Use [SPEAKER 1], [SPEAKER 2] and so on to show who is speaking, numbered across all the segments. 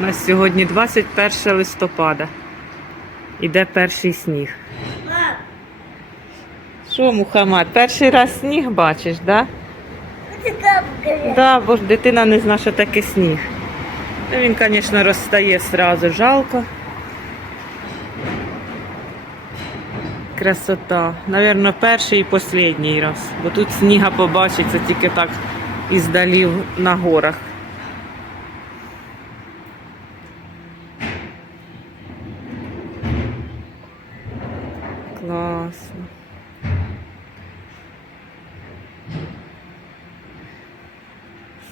[SPEAKER 1] У нас сьогодні 21 листопада. Іде перший сніг. Що, Мухаммад, перший раз сніг бачиш, да?
[SPEAKER 2] це капка.
[SPEAKER 1] Да, бо ж дитина не знає, що таке сніг. Ну, Він, звісно, розстає сразу, жалко. Красота. Навірно, перший і останній раз. Бо тут сніга побачиться тільки так іздалі на горах. Класно.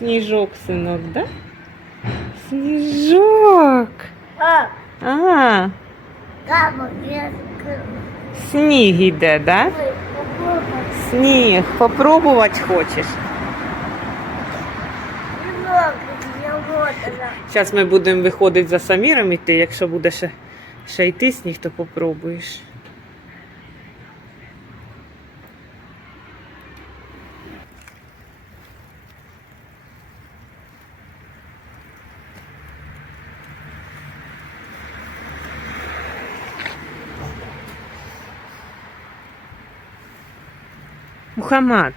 [SPEAKER 1] Сніжок, синок, да? Сніжок.
[SPEAKER 2] А,
[SPEAKER 1] А, сніг іде, да? Сніг. Попробувати хочеш? Зараз ми будемо виходити за Саміром іти. Якщо буде ще, ще йти сніг, то попробуєш. Мухаммад.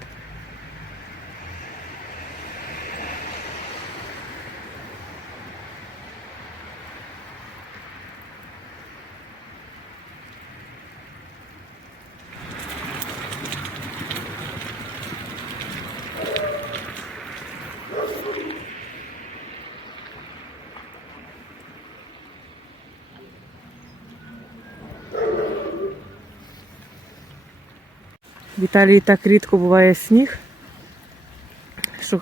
[SPEAKER 1] В Італії так рідко буває сніг, що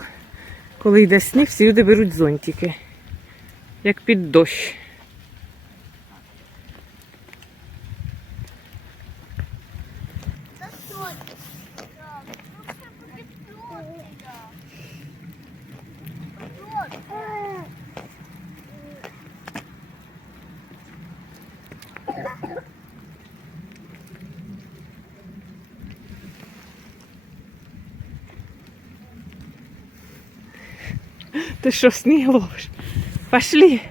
[SPEAKER 1] коли йде сніг, всі люди беруть зонтики, як під дощ. Ти що, сніг ловиш? Пошли.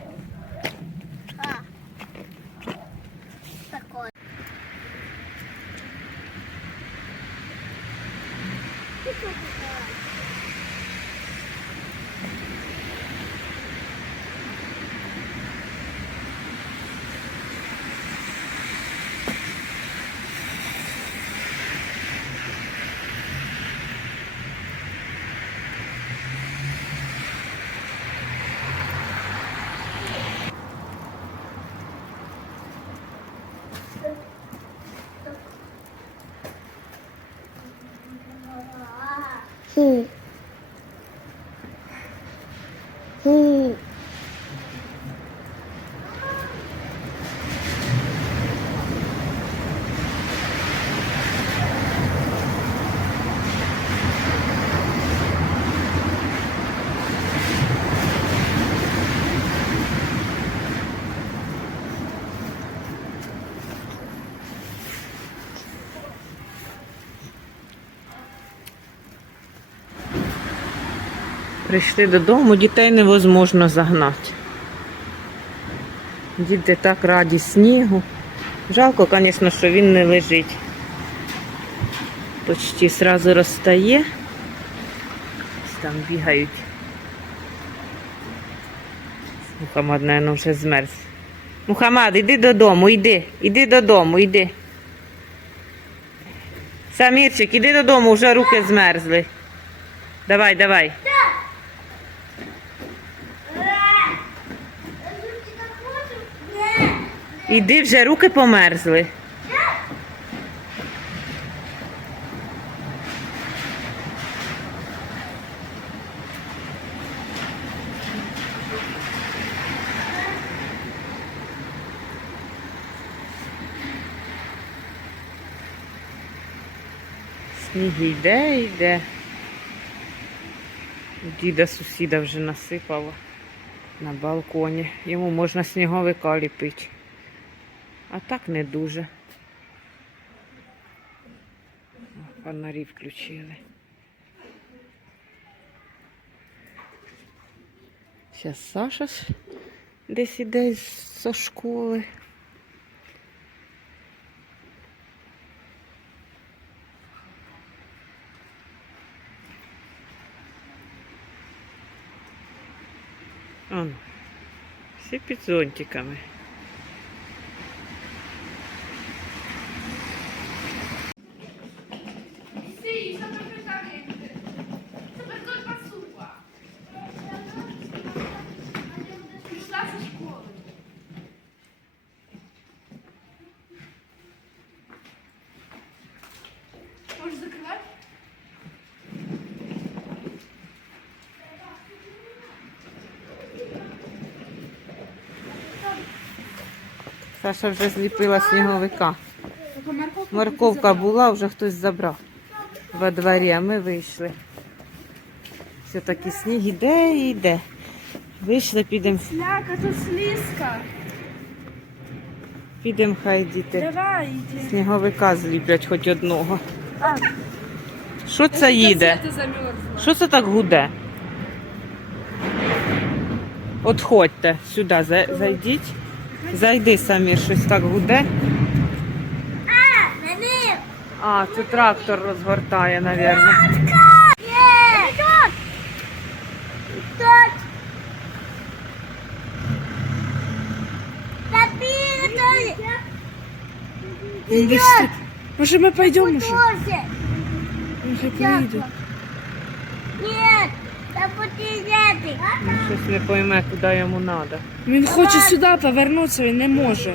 [SPEAKER 2] 嗯
[SPEAKER 1] Прийшли додому, дітей невозможно загнати. Діти так раді снігу. Жалко, звісно, що він не лежить. Почти сразу розстає. Там бігають. Мухаммад, наверное, вже змерз. Мухаммад, іди додому, йди, іди додому, йди. Самірчик, іди додому, вже руки змерзли. Давай, давай. Іди вже руки померзли. Сніг йде, йде. Діда сусіда вже насипало на балконі. Йому можна сніговика ліпити. А так не дуже. Фонарі включили. Зараз Саша ж десь іде зі школи. Он, всі під зонтиками. Саша вже зліпила сніговика. Морковка була, вже хтось забрав во дворі, а ми вийшли. Все таки сніг іде і йде. Вийшли, підемо,
[SPEAKER 3] Сляка, тут слизко.
[SPEAKER 1] підемо хай діти.
[SPEAKER 3] Давай, иди.
[SPEAKER 1] Сніговика зліплять хоч одного.
[SPEAKER 3] А,
[SPEAKER 1] Що це їде? Що це так гуде? Отходьте сюди, зайдіть. Зайди самі, щось так гуде.
[SPEAKER 2] А,
[SPEAKER 1] це трактор розгортає, мабуть.
[SPEAKER 2] Є! Тут! Тут! Запили Идет!
[SPEAKER 3] Может, мы пойдем уже? Уже поедем.
[SPEAKER 2] Нет! Там потеряти!
[SPEAKER 1] Ну, Щось не пойме, куди йому треба.
[SPEAKER 3] Він хоче сюди повернутися, він не може.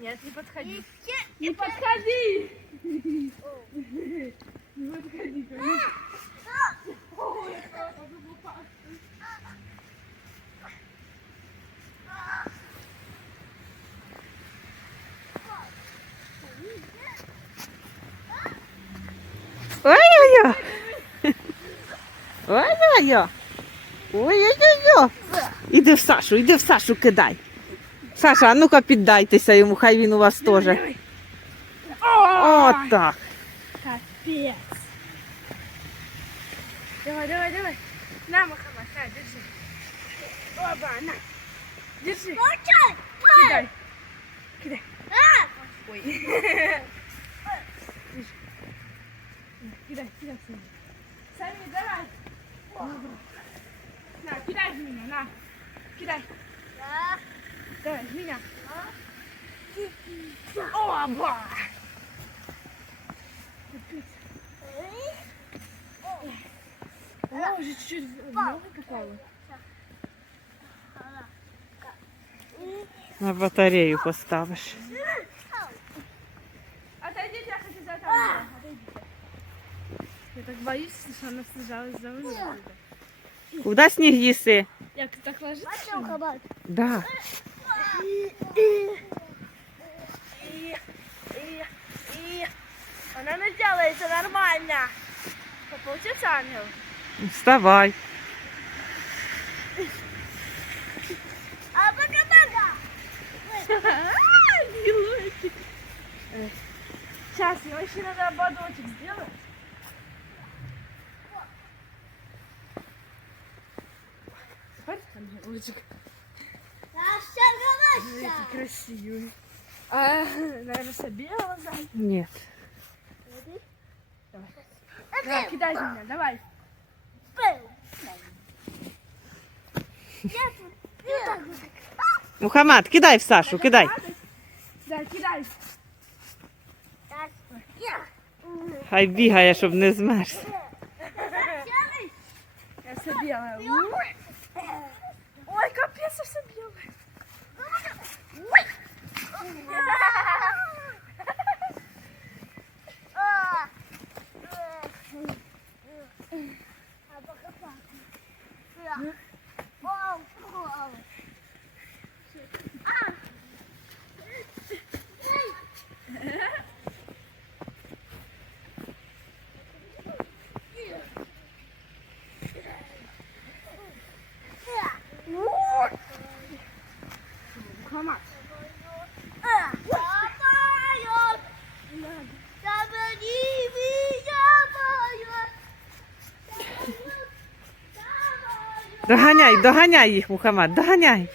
[SPEAKER 3] Нет, не подходи. Не подходи! Не подходи.
[SPEAKER 1] Ой-ой-ой. Ой-ой-ой. Ой-ой-ой. Іди в Сашу, іди в Сашу кидай. Саша, а ну-ка піддайтеся йому, хай він у вас теж. От так.
[SPEAKER 3] Капец. Давай, давай, давай. На, Махамад, на, держи. Оба, на. Держи.
[SPEAKER 2] Получай!
[SPEAKER 3] Кидай. Кидай.
[SPEAKER 2] А!
[SPEAKER 3] Ой. Кидай, кидай, Сами. Сами, давай. На, кидай в меня, на. Кидай.
[SPEAKER 2] Да.
[SPEAKER 3] Давай, меня. Оба! Она уже чуть-чуть много попала.
[SPEAKER 1] На батарею поставиш.
[SPEAKER 3] Отойдите, я хочу за. Отойдите. Я так боюсь, что она снижалась за мной.
[SPEAKER 1] Куди сніг їси?
[SPEAKER 3] Я так ложится.
[SPEAKER 1] Да.
[SPEAKER 3] И, и она не делается нормально. Получится ангел?
[SPEAKER 1] Вставай.
[SPEAKER 2] А пока бага.
[SPEAKER 3] Сейчас, его еще надо ободочек сделать. Смотри, ангелочек.
[SPEAKER 2] Остановайся.
[SPEAKER 3] Красивый. А, наверное, все белого сзади.
[SPEAKER 1] Ні.
[SPEAKER 3] Давай, кидай меня, давай.
[SPEAKER 1] Мухаммад, кидай в Сашу, кидай.
[SPEAKER 3] Да, кидай.
[SPEAKER 1] Хай бігає, щоб не змерз.
[SPEAKER 3] Я все белая. Ой, капец, я все белая.
[SPEAKER 2] А. А пока папа. Я. Вау, вау. А.
[SPEAKER 1] Доганяй, доганяй їх, Мухаммад, доганяй.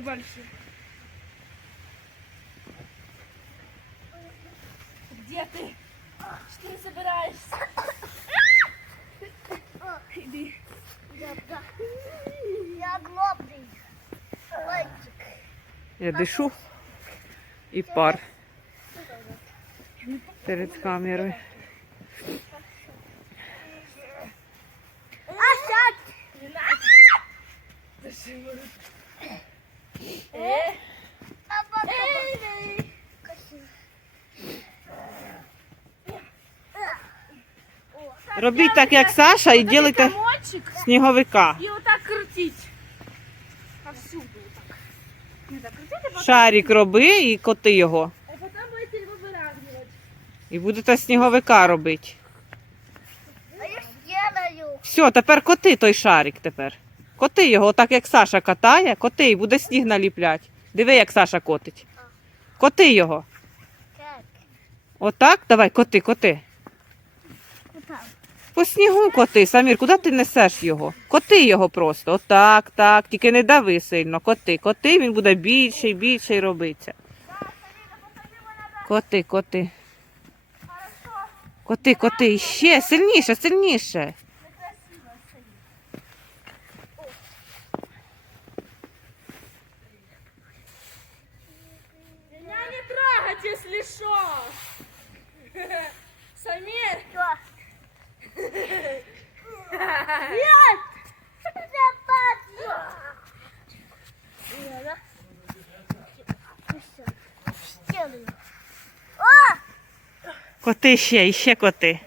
[SPEAKER 3] দেখতে পারছি Где ты? Что ты собираешься? Иди.
[SPEAKER 2] Я глобный. Мальчик.
[SPEAKER 1] Я дышу. И пар. Перед
[SPEAKER 2] камерой. Ашат!
[SPEAKER 3] Не! Э,
[SPEAKER 2] А пока Эй.
[SPEAKER 1] Робіть так, як Саша, і ділите
[SPEAKER 3] комочек
[SPEAKER 1] сніговика.
[SPEAKER 3] и вот так крути. крутить. Повсюду так. Не так крутите, потом,
[SPEAKER 1] Шарик роби і коти його.
[SPEAKER 3] а потом будете его выравнивать.
[SPEAKER 1] І будете сніговика робити.
[SPEAKER 2] А я сделаю.
[SPEAKER 1] Все, тепер коти той шарик тепер. Коти його, так як Саша катає, коти і буде сніг наліплять. Диви, як Саша котить. Коти його. Отак? Давай, коти, коти. По снігу коти. Самір, куди ти несеш його? Коти його просто. Отак, так. Тільки не дави сильно. Коти. Коти, він буде більше і більше робиться. Коти, коти. Коти, коти. Ще сильніше, сильніше.
[SPEAKER 3] Меня не что. Самир.
[SPEAKER 2] Что? Нет! Запад! Сделаю. О!
[SPEAKER 1] Коти ще, і ще коти.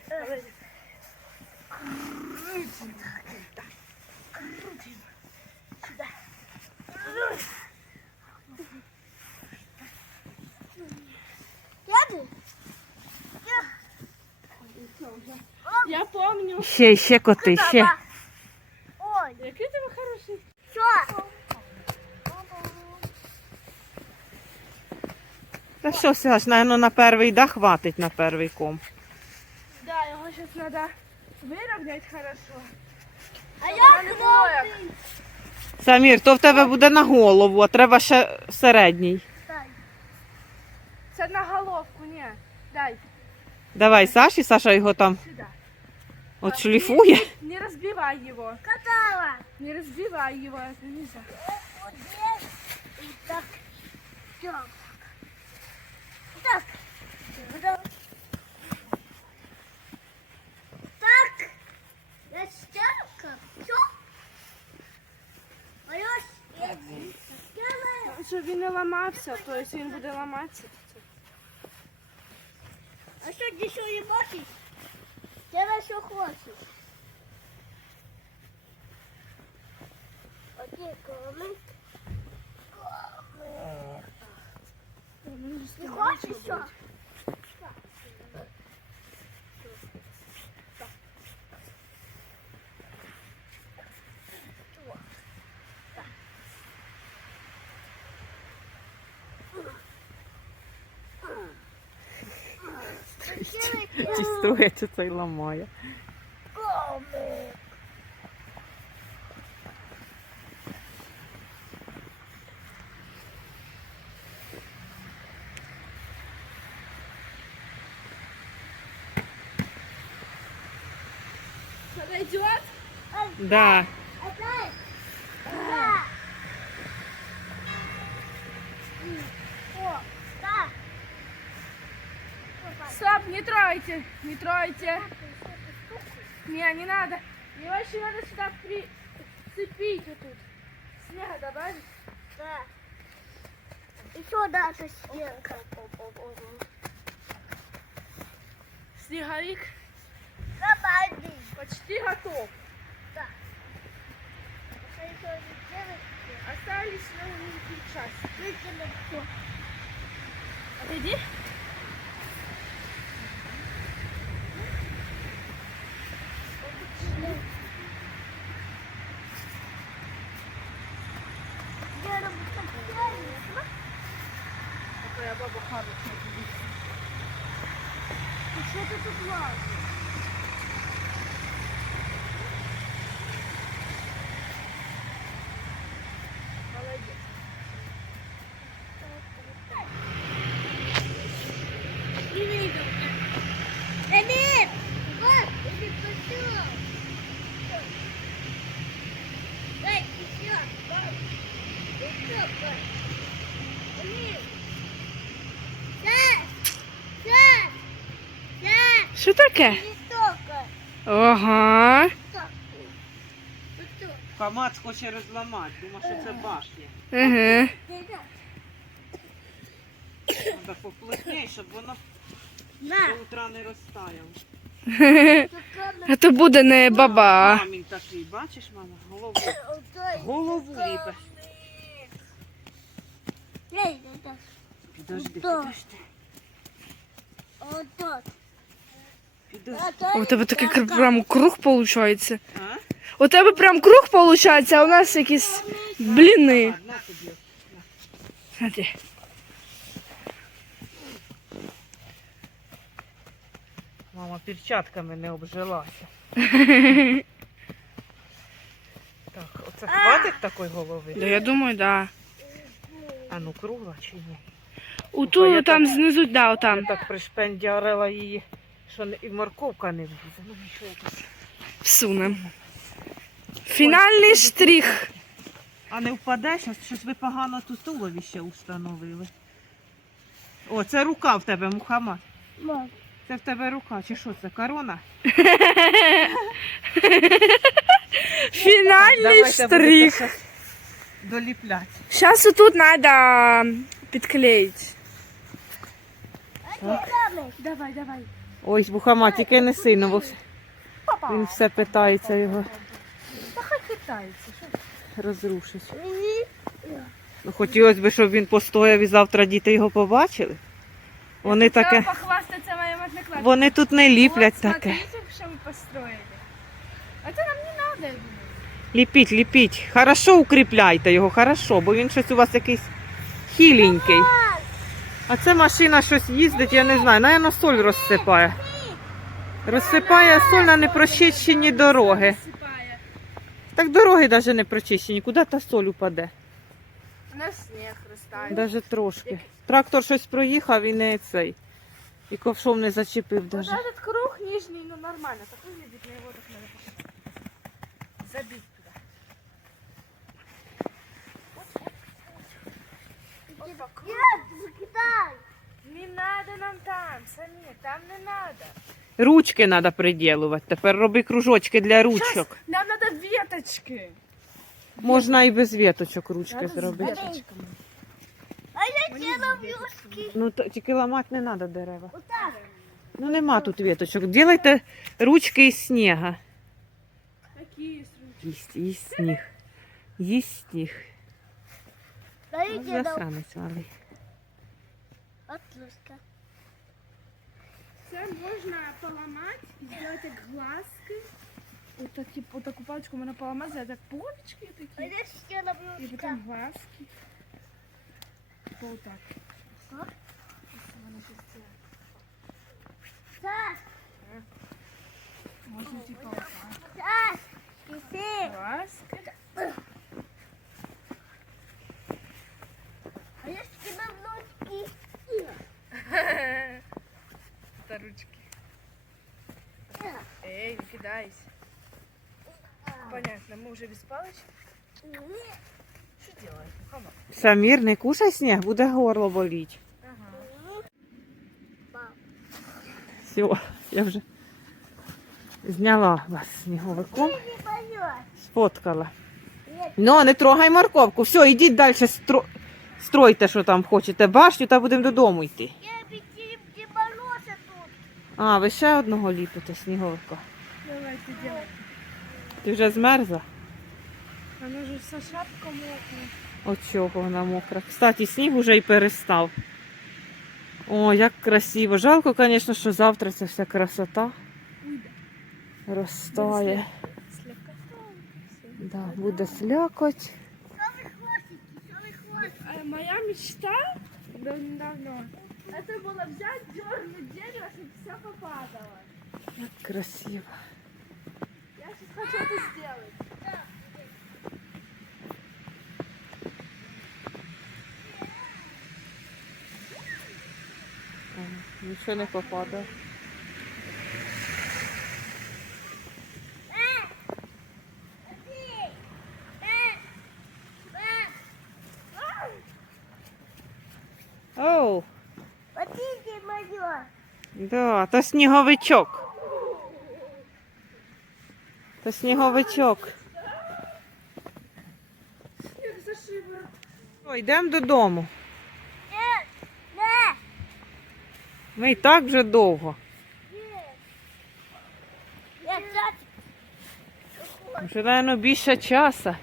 [SPEAKER 3] Я помню.
[SPEAKER 1] Ще, ще коти, ще.
[SPEAKER 2] Ой,
[SPEAKER 3] Який тебе хороший.
[SPEAKER 2] что?
[SPEAKER 1] Та що, Саш, наверное, на перший да хватить на перший ком.
[SPEAKER 3] Да, его сейчас надо выровнять хорошо.
[SPEAKER 2] А я
[SPEAKER 3] не.
[SPEAKER 1] Самір, то в тебе буде на голову, а треба ще середній.
[SPEAKER 2] Дай.
[SPEAKER 3] Це на головку, не. Дай,
[SPEAKER 1] Давай, Саші, Саша його там
[SPEAKER 3] сюда.
[SPEAKER 1] от шліфує.
[SPEAKER 3] Не разбивай его.
[SPEAKER 2] Катала.
[SPEAKER 3] Не разбивай его, это нельзя.
[SPEAKER 2] Вот здесь. И так. Всё. Так. Так. Я стянка. Всё. А я сделаю.
[SPEAKER 3] Щоб він не ламався, то есть він буде ламатися.
[SPEAKER 2] А что здесь не бачишь? Делай, що хочеш. Окей, комик. Не хочеш что?
[SPEAKER 1] Чистується цей ламає.
[SPEAKER 2] Комик.
[SPEAKER 3] Подойдет?
[SPEAKER 1] Да.
[SPEAKER 2] Опять? Да.
[SPEAKER 3] Стоп, не тройте, не тройте. Не, не надо. Его еще надо сюда прицепить вот тут. Снега добавить.
[SPEAKER 2] Да. Еще дальше стенка.
[SPEAKER 3] Снеговик
[SPEAKER 2] Добавить.
[SPEAKER 3] почти готов.
[SPEAKER 2] Да.
[SPEAKER 3] Остались части.
[SPEAKER 2] Выкинуть всё.
[SPEAKER 3] Отойди. Тут лазишь?
[SPEAKER 1] Що таке? Ага. Камац хоче розламати, думає, що це башня. Ага. Треба поплотніше, щоб воно до утра не розтаяло.
[SPEAKER 3] А то буде не баба.
[SPEAKER 1] Камінь такий, бачиш, мама, голову. Голову ліпе. Підожди, підожди.
[SPEAKER 2] Отот.
[SPEAKER 3] У тебе такий кр- прям круг виходить.
[SPEAKER 1] А?
[SPEAKER 3] У тебе прям круг виходить, а у нас якісь бліни. Смотри.
[SPEAKER 1] Мама перчатками не обжилася. Так, оце хватить такої голови?
[SPEAKER 3] Да, я думаю, да.
[SPEAKER 1] А ну кругла чи ні?
[SPEAKER 3] У ту там знизу, да,
[SPEAKER 1] Я
[SPEAKER 3] там.
[SPEAKER 1] так пришпендярила її, що і морковка не влізе. Ну нічого якось.
[SPEAKER 3] Всунем. Фінальний штрих.
[SPEAKER 1] А не впаде, щось, щось ви погано тут тулові ще установили. О, це рука в тебе, Мухаммад.
[SPEAKER 2] Мам.
[SPEAKER 1] Це в тебе рука, чи що це, корона?
[SPEAKER 3] Фінальний штрих.
[SPEAKER 1] щас доліпляти.
[SPEAKER 3] Зараз тут треба підклеїти. Давай, давай.
[SPEAKER 1] Ой, Мухаммад, тільки не сильно, бо все- він все питається його
[SPEAKER 3] Та хай хитається.
[SPEAKER 1] розрушить. Ну, хотілося б, щоб він постояв і завтра діти його побачили. Вони таке,
[SPEAKER 3] похвастатися моїм однокласникам.
[SPEAKER 1] вони тут не ліплять таке.
[SPEAKER 3] Смотрите, что мы построили. Это нам не надо, я думаю.
[SPEAKER 1] Ліпіть, ліпіть. Хорошо укріпляйте його, хорошо, бо він щось у вас якийсь хіленький. А це машина щось їздить, я не знаю, наверно, соль розсипає. Розсипає соль на непрочищені дороги.
[SPEAKER 3] Засыпая.
[SPEAKER 1] Так дороги навіть не прочищені. Куди та соль упаде?
[SPEAKER 3] У нас снег растает.
[SPEAKER 1] Даже трошки. Трактор щось проїхав і не цей. І ковшом не зачепив
[SPEAKER 3] Вот
[SPEAKER 1] даже.
[SPEAKER 3] этот круг нижний, ну нормально. Так выглядит, на его так надо забить Опа.
[SPEAKER 2] Нет, закидай.
[SPEAKER 3] Не надо нам там, Самир, там не надо.
[SPEAKER 1] Ручки треба приділувати. Тепер роби кружочки для ручок.
[SPEAKER 3] Нам надо веточки.
[SPEAKER 1] Можна і без віточок ручки
[SPEAKER 3] Надо
[SPEAKER 1] зробити.
[SPEAKER 3] веточками.
[SPEAKER 2] А я.
[SPEAKER 1] Ну то- тільки ламати не треба дерева.
[SPEAKER 2] Вот так.
[SPEAKER 1] Ну нема тут віточок. Ділайте ручки із снігу.
[SPEAKER 3] Какие есть ручки?
[SPEAKER 1] Їсть, їсть сніг. Їсть сніг.
[SPEAKER 2] Тебе
[SPEAKER 1] Засранець малий.
[SPEAKER 2] отлушка.
[SPEAKER 3] Це можна поламати і зробити як глазки. Вот так, типу, вот таку паличку можна поламати, зробити як полочки
[SPEAKER 2] А
[SPEAKER 3] такі. І потім глазки. Вот так.
[SPEAKER 2] А? Саш,
[SPEAKER 3] Можна типу отак.
[SPEAKER 2] Саш.
[SPEAKER 3] Глазки.
[SPEAKER 2] А я тебе блюшки.
[SPEAKER 3] Та ручки. Эй, не кидайся. Понятно, мы уже без палочки. Что делаем? Мухаммад?
[SPEAKER 1] Самір, не кушай сніг, буде горло боліть.
[SPEAKER 3] Ага.
[SPEAKER 1] Все, я вже зняла вас сніговиком,
[SPEAKER 2] Не
[SPEAKER 1] сфоткала.
[SPEAKER 2] Нет.
[SPEAKER 1] Ну, не трогай морковку. Все, йдіть далі, стро... стройте, що там хочете. Башню та будемо додому йти.
[SPEAKER 2] Я беги, где бороться тут.
[SPEAKER 1] А, ви ще одного ліпите сніговика.
[SPEAKER 3] Давайте делаем.
[SPEAKER 1] Ти вже змерзла?
[SPEAKER 3] Оно же со шапкой мокнет.
[SPEAKER 1] От чого вона мокра. Кстати, сніг уже і перестав. О, як красиво. Жалко, звісно, що завтра ця вся красота розтає.
[SPEAKER 3] Слегка.
[SPEAKER 1] Да, буде слякоть.
[SPEAKER 2] Самый хвостик, самый хвостик.
[SPEAKER 3] А моя мечта давно это было взять, дернуть дерево, чтобы все попадало.
[SPEAKER 1] Як красиво.
[SPEAKER 3] Я сейчас хочу это сделать.
[SPEAKER 1] Нічого не попадає. Оу,
[SPEAKER 2] Хотите мое?
[SPEAKER 1] да, то сніговичок. То сніговичок. Як йдемо додому. Ми і так вже довго.
[SPEAKER 2] Вже, мабуть, більше часу.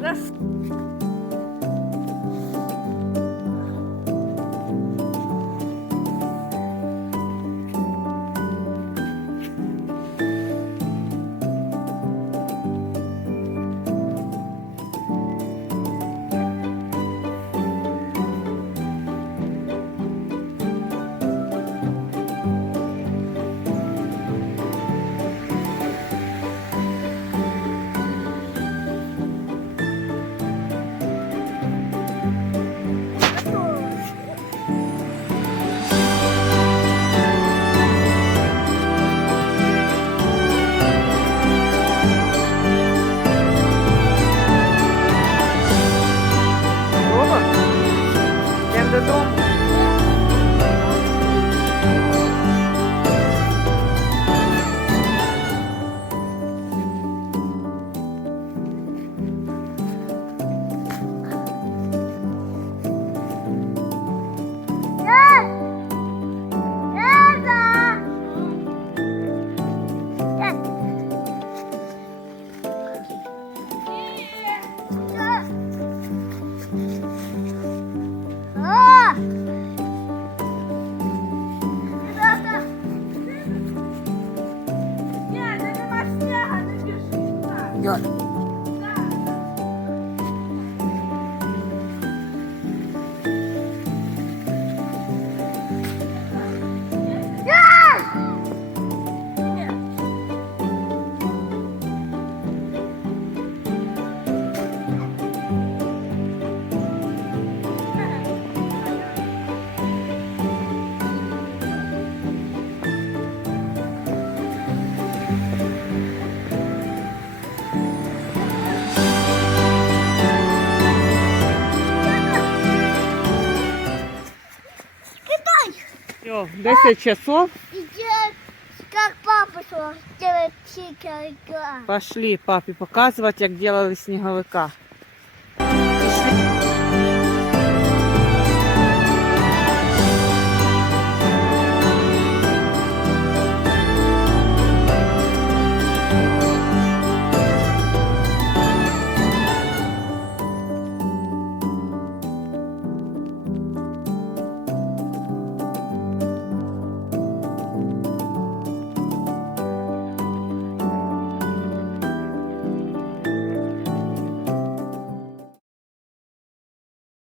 [SPEAKER 3] Yes.
[SPEAKER 2] Все, 10 часов.
[SPEAKER 4] Идет, как папа делает.
[SPEAKER 2] Пошли папе показывать, как делали снеговика.